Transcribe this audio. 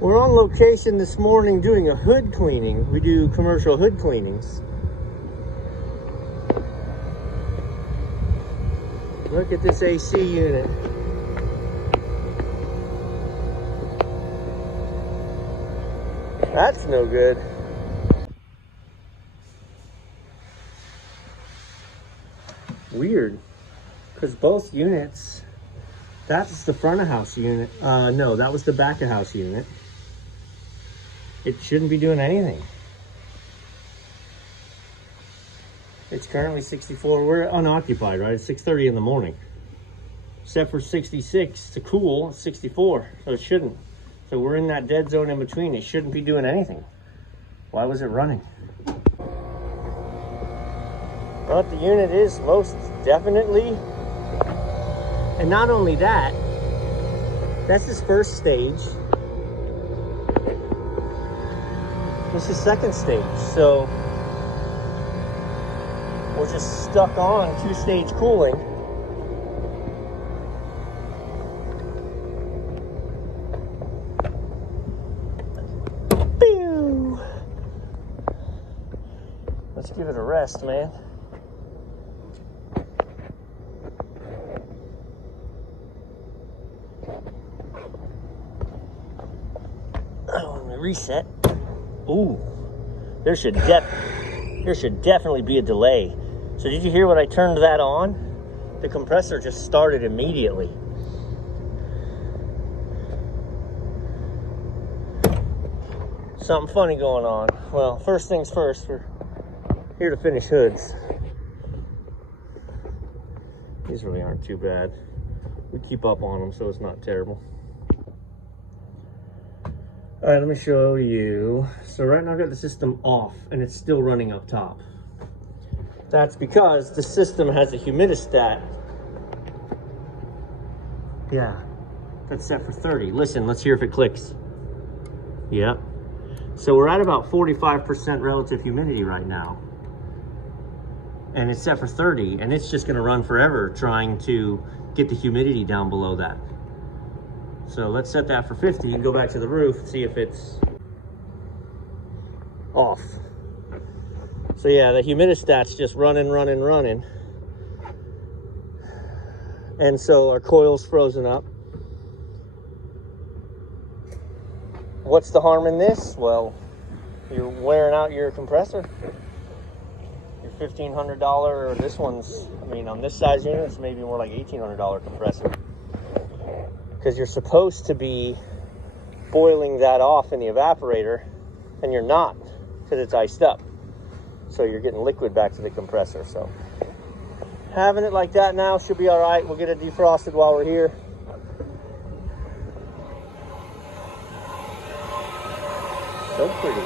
We're on location this morning doing a hood cleaning. We do commercial hood cleanings. Look at this AC unit. That's no good. Weird, because both units, that's the front of house unit. No, that was the back of house unit. It shouldn't be doing anything. It's currently 64. We're unoccupied, right? It's 6:30 in the morning. Set for 66 to cool, it's 64, so it shouldn't. So we're in that dead zone in between. It shouldn't be doing anything. Why was it running? But the unit is most definitely, and not only that, that's his first stage. This is second stage, so we're just stuck on 2-stage cooling. Pew! Let's give it a rest, man. Oh, let me reset. Ooh, there should definitely be a delay. So did you hear when I turned that on? The compressor just started immediately. Something funny going on. Well, first things first, we're here to finish hoods. These really aren't too bad. We keep up on them, so it's not terrible. All right, let me show you. So right now I've got the system off and it's still running up top. That's because the system has a humidistat. Yeah, that's set for 30. Listen, let's hear if it clicks. Yep. So we're at about 45% relative humidity right now. And it's set for 30, and it's just gonna run forever trying to get the humidity down below that. So let's set that for 50 and go back to the roof and see if it's off. So yeah, the humidistat's just running. And so our coil's frozen up. What's the harm in this? Well, you're wearing out your compressor. Your $1,500, or this one's, I mean, on this size unit, it's maybe more like $1,800 compressor. Because you're supposed to be boiling that off in the evaporator, and you're not, because it's iced up. So you're getting liquid back to the compressor. So having it like that now should be all right. We'll get it defrosted while we're here. So pretty.